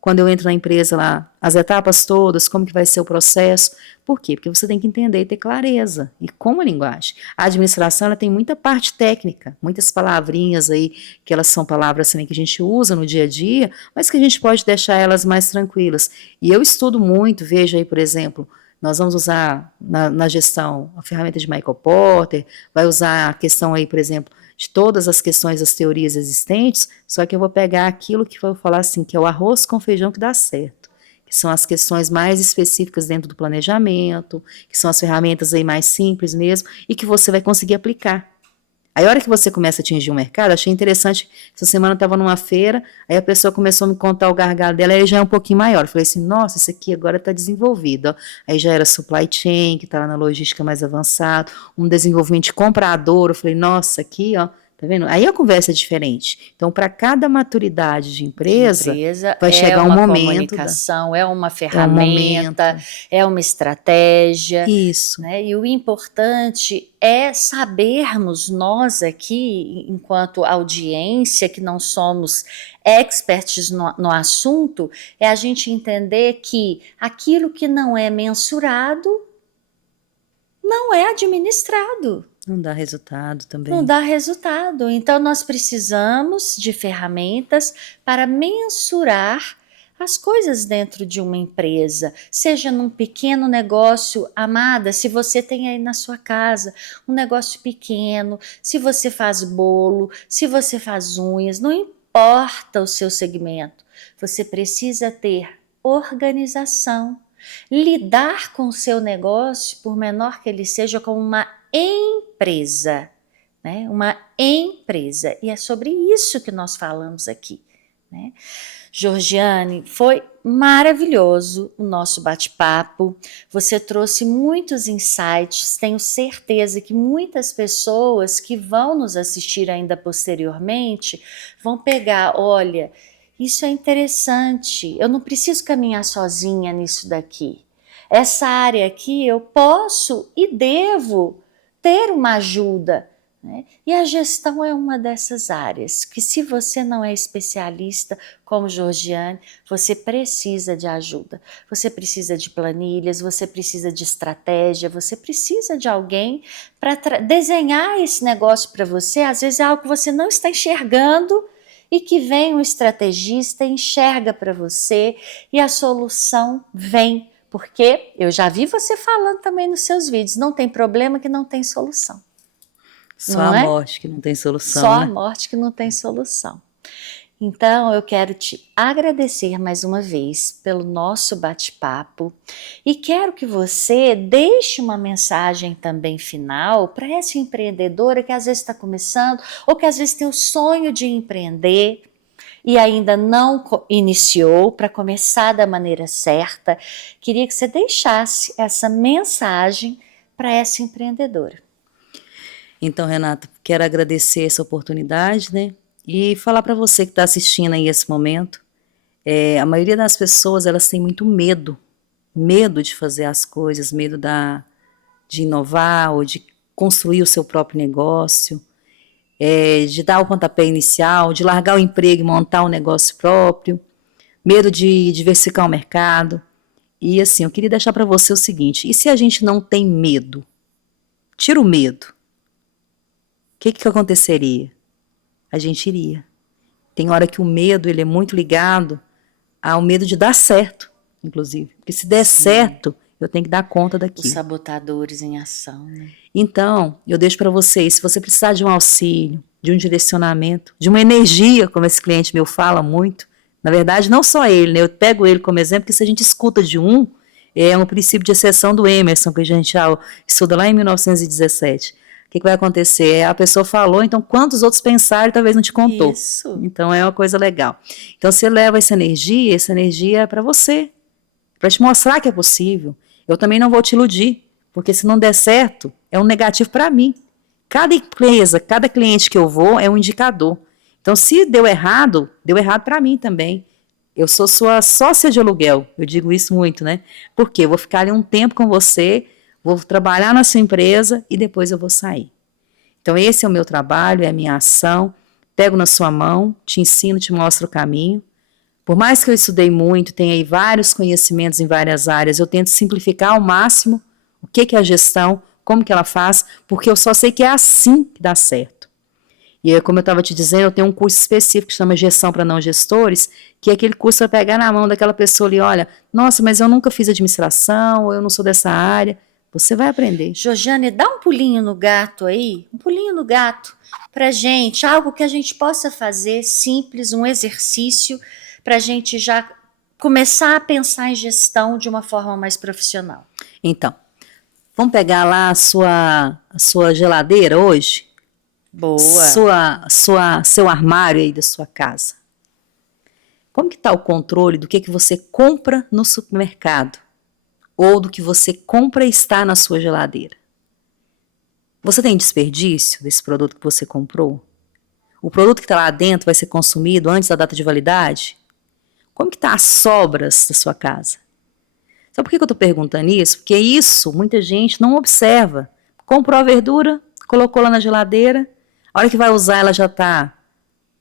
quando eu entro na empresa lá, as etapas todas, como que vai ser o processo. Por quê? Porque você tem que entender e ter clareza. E como a linguagem. A administração, ela tem muita parte técnica, muitas palavrinhas aí, que elas são palavras também que a gente usa no dia a dia, mas que a gente pode deixar elas mais tranquilas. E eu estudo muito, vejo aí, por exemplo, nós vamos usar na gestão a ferramenta de Michael Porter, vai usar a questão aí, por exemplo, de todas as questões das teorias existentes, só que eu vou pegar aquilo que eu vou falar assim, que é o arroz com feijão que dá certo, que são as questões mais específicas dentro do planejamento, que são as ferramentas aí mais simples mesmo, e que você vai conseguir aplicar. Aí a hora que você começa a atingir o mercado, achei interessante, essa semana eu estava numa feira, aí a pessoa começou a me contar o gargalo dela, aí já é um pouquinho maior, eu falei assim, nossa, isso aqui agora está desenvolvido, ó. Aí já era supply chain, que está lá na logística mais avançado, um desenvolvimento de comprador, eu falei, nossa, aqui, ó, tá vendo? Aí a conversa é diferente. Então, para cada maturidade de empresa vai chegar um momento. É uma comunicação, é uma ferramenta, é uma estratégia. Isso. Né? E o importante é sabermos, nós aqui, enquanto audiência, que não somos experts no assunto, é a gente entender que aquilo que não é mensurado não é administrado. Não dá resultado também. Não dá resultado. Então, nós precisamos de ferramentas para mensurar as coisas dentro de uma empresa, seja num pequeno negócio, amada, se você tem aí na sua casa um negócio pequeno, se você faz bolo, se você faz unhas, não importa o seu segmento, você precisa ter organização, lidar com o seu negócio, por menor que ele seja, como uma empresa, né? Uma empresa, e é sobre isso que nós falamos aqui, né? Georgiane, foi maravilhoso o nosso bate-papo. Você trouxe muitos insights. Tenho certeza que muitas pessoas que vão nos assistir ainda posteriormente vão pegar, olha, isso é interessante. Eu não preciso caminhar sozinha nisso daqui. Essa área aqui eu posso e devo ter uma ajuda, né? E a gestão é uma dessas áreas que, se você não é especialista como Georgiane, você precisa de ajuda. Você precisa de planilhas, você precisa de estratégia, você precisa de alguém para desenhar esse negócio para você. Às vezes é algo que você não está enxergando e que vem um estrategista e enxerga para você e a solução vem. Porque eu já vi você falando também nos seus vídeos, não tem problema que não tem solução. Só Não a é? morte que não tem solução, Só né? a morte que não tem solução. Então, eu quero te agradecer mais uma vez pelo nosso bate-papo e quero que você deixe uma mensagem também final para essa empreendedora que às vezes está começando ou que às vezes tem o sonho de empreender e ainda não iniciou, para começar da maneira certa. Queria que você deixasse essa mensagem para essa empreendedora. Então, Renata, quero agradecer essa oportunidade, né? E falar para você que está assistindo aí esse momento, a maioria das pessoas, elas têm muito medo de fazer as coisas, de inovar ou de construir o seu próprio negócio, de dar o pontapé inicial, de largar o emprego e montar um negócio próprio, medo de diversificar o mercado. E assim, eu queria deixar para você o seguinte, e se a gente não tem medo? Tira o medo. O que aconteceria? A gente iria. Tem hora que o medo, ele é muito ligado ao medo de dar certo, inclusive. Porque se der certo, eu tenho que dar conta daquilo. Os sabotadores em ação, né? Então, eu deixo para vocês, se você precisar de um auxílio, de um direcionamento, de uma energia, como esse cliente meu fala muito, na verdade, não só ele, né? Eu pego ele como exemplo, porque se a gente escuta de é um princípio de exceção do Emerson, que a gente estuda lá em 1917. O que vai acontecer? A pessoa falou, então quantos outros pensaram e talvez não te contou. Isso. Então é uma coisa legal. Então você leva essa energia é para você, para te mostrar que é possível. Eu também não vou te iludir, porque se não der certo, é um negativo para mim. Cada empresa, cada cliente que eu vou é um indicador. Então se deu errado para mim também. Eu sou sua sócia de aluguel, eu digo isso muito, né? Porque eu vou ficar ali um tempo com você, vou trabalhar na sua empresa e depois eu vou sair. Então esse é o meu trabalho, é a minha ação. Pego na sua mão, te ensino, te mostro o caminho. Por mais que eu estudei muito, tenha aí vários conhecimentos em várias áreas, eu tento simplificar ao máximo o que é a gestão, como que ela faz, porque eu só sei que é assim que dá certo. E como eu estava te dizendo, eu tenho um curso específico que chama Gestão para Não Gestores, que é aquele curso para pegar na mão daquela pessoa ali, olha, nossa, mas eu nunca fiz administração, ou eu não sou dessa área. Você vai aprender. Georgiane, dá um pulinho no gato aí, um pulinho no gato pra gente, algo que a gente possa fazer simples, um exercício para a gente já começar a pensar em gestão de uma forma mais profissional. Então, vamos pegar lá a sua geladeira hoje? Boa. Seu armário aí da sua casa. Como que está o controle do que você compra no supermercado? Ou do que você compra e está na sua geladeira? Você tem desperdício desse produto que você comprou? O produto que está lá dentro vai ser consumido antes da data de validade? Como que está as sobras da sua casa? Sabe por que eu estou perguntando isso? Porque isso muita gente não observa. Comprou a verdura, colocou lá na geladeira, a hora que vai usar ela já está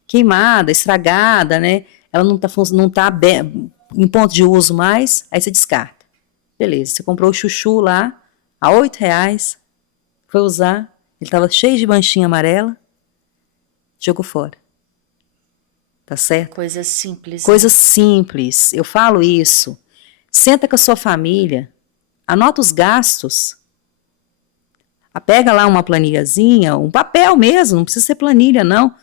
queimada, estragada, né? Ela não está em ponto de uso mais, aí você descarta. Beleza, você comprou o chuchu lá a R$8, foi usar, ele estava cheio de manchinha amarela, jogou fora. tá certo? Coisas simples, Coisas simples, eu falo isso. Senta com a sua família, anota os gastos, pega lá uma planilhazinha, um papel mesmo, não precisa ser planilha não.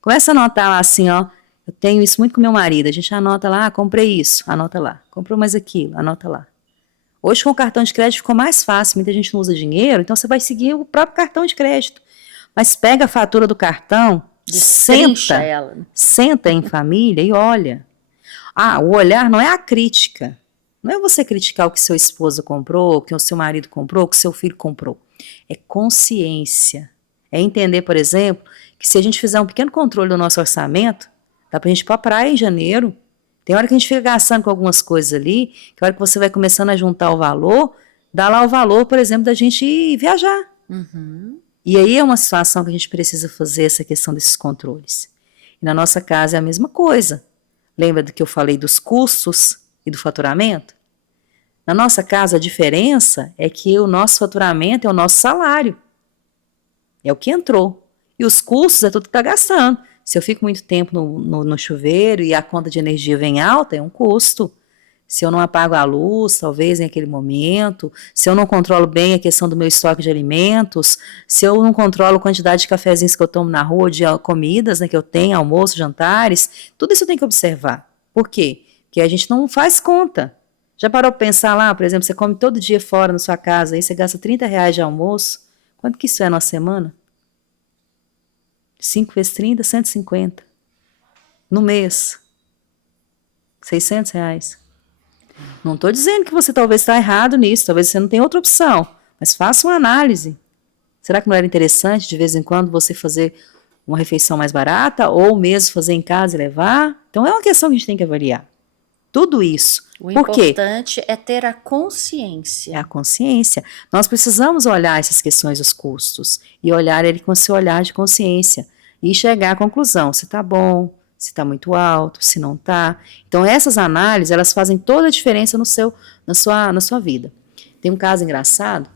Começa a anotar lá assim, ó, eu tenho isso muito com meu marido, a gente anota lá, comprei isso, anota lá, comprou mais aquilo, anota lá. Hoje com o cartão de crédito ficou mais fácil, muita gente não usa dinheiro, então você vai seguir o próprio cartão de crédito. Mas pega a fatura do cartão, destrincha ela. senta em família e olha. O olhar não é a crítica. Não é você criticar o que seu esposo comprou, o que o seu marido comprou, o que seu filho comprou. É consciência. É entender, por exemplo, que se a gente fizer um pequeno controle do nosso orçamento, dá pra gente ir pra praia em janeiro. Tem hora que a gente fica gastando com algumas coisas ali, que a hora que você vai começando a juntar o valor, dá lá o valor, por exemplo, da gente ir viajar. Uhum. E aí é uma situação que a gente precisa fazer essa questão desses controles. E na nossa casa é a mesma coisa. Lembra do que eu falei dos custos e do faturamento? Na nossa casa a diferença é que o nosso faturamento é o nosso salário. É o que entrou. E os custos é tudo que está gastando. Se eu fico muito tempo no chuveiro e a conta de energia vem alta, é um custo. Se eu não apago a luz, talvez naquele momento, se eu não controlo bem a questão do meu estoque de alimentos, se eu não controlo a quantidade de cafezinhos que eu tomo na rua, de comidas, né, que eu tenho, almoço, jantares, tudo isso eu tenho que observar. Por quê? Porque a gente não faz conta. Já parou para pensar lá, por exemplo, você come todo dia fora na sua casa, aí você gasta R$ 30 de almoço, quanto que isso é na semana? 5 vezes 30, 150. No mês, R$ 600. Não estou dizendo que você talvez está errado nisso, talvez você não tenha outra opção, mas faça uma análise. Será que não era interessante de vez em quando você fazer uma refeição mais barata ou mesmo fazer em casa e levar? Então é uma questão que a gente tem que avaliar. Tudo isso. O Por quê? importante é ter a consciência. É a consciência. Nós precisamos olhar essas questões dos custos e olhar ele com esse olhar de consciência e chegar à conclusão se está bom, se está muito alto, se não está. Então essas análises, elas fazem toda a diferença na sua vida. Tem um caso engraçado,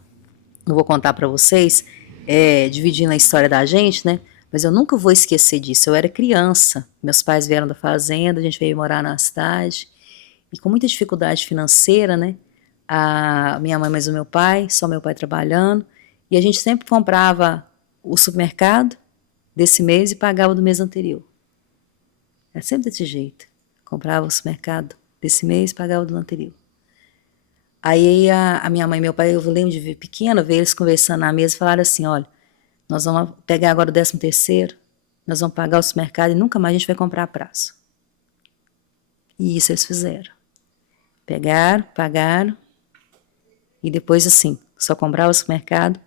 eu vou contar para vocês, dividindo a história da gente, né? Mas eu nunca vou esquecer disso. Eu era criança, meus pais vieram da fazenda, a gente veio morar na cidade, e com muita dificuldade financeira, né? A minha mãe mais o meu pai, só meu pai trabalhando, e a gente sempre comprava o supermercado desse mês e pagava do mês anterior. Era sempre desse jeito. Comprava o supermercado desse mês e pagava do anterior. Aí a minha mãe e meu pai, eu lembro de ver pequena, ver eles conversando na mesa e falaram assim, olha, nós vamos pegar agora o 13º, nós vamos pagar o supermercado e nunca mais a gente vai comprar a prazo. E isso eles fizeram. Pegaram, pagaram, e depois assim, só comprava o supermercado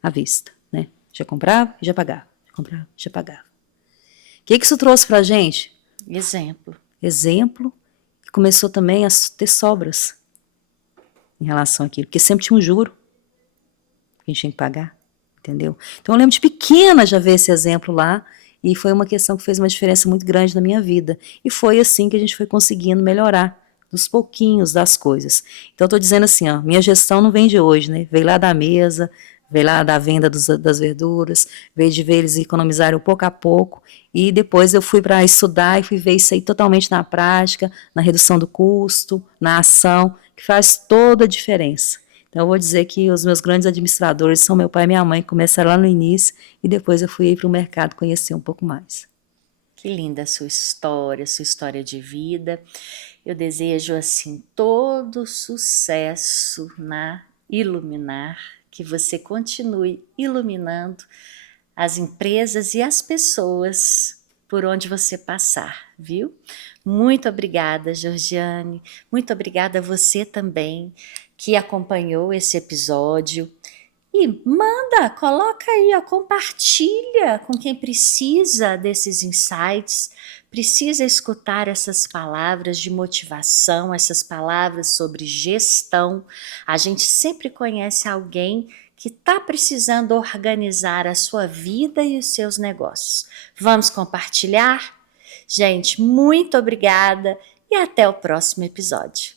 à vista, né? Já comprava e já pagava, já comprava e já pagava. O que isso trouxe pra gente? Exemplo. Exemplo, e começou também a ter sobras em relação àquilo, porque sempre tinha um juro que a gente tinha que pagar, entendeu? Então eu lembro de pequena já ver esse exemplo lá, e foi uma questão que fez uma diferença muito grande na minha vida, e foi assim que a gente foi conseguindo melhorar, dos pouquinhos das coisas. Então eu tô dizendo assim, ó, minha gestão não vem de hoje, né? Veio lá da mesa, veio lá da venda das verduras, veio de ver eles economizarem pouco a pouco, e depois eu fui para estudar e fui ver isso aí totalmente na prática, na redução do custo, na ação, que faz toda a diferença. Então eu vou dizer que os meus grandes administradores são meu pai e minha mãe, que começaram lá no início, e depois eu fui para o mercado conhecer um pouco mais. Que linda a sua história de vida. Eu desejo, assim, todo sucesso na Iluminar, que você continue iluminando as empresas e as pessoas por onde você passar, viu? Muito obrigada, Georgiane. Muito obrigada a você também que acompanhou esse episódio. E manda, coloca aí, ó, compartilha com quem precisa desses insights, precisa escutar essas palavras de motivação, essas palavras sobre gestão. A gente sempre conhece alguém que está precisando organizar a sua vida e os seus negócios. Vamos compartilhar? Gente, muito obrigada e até o próximo episódio.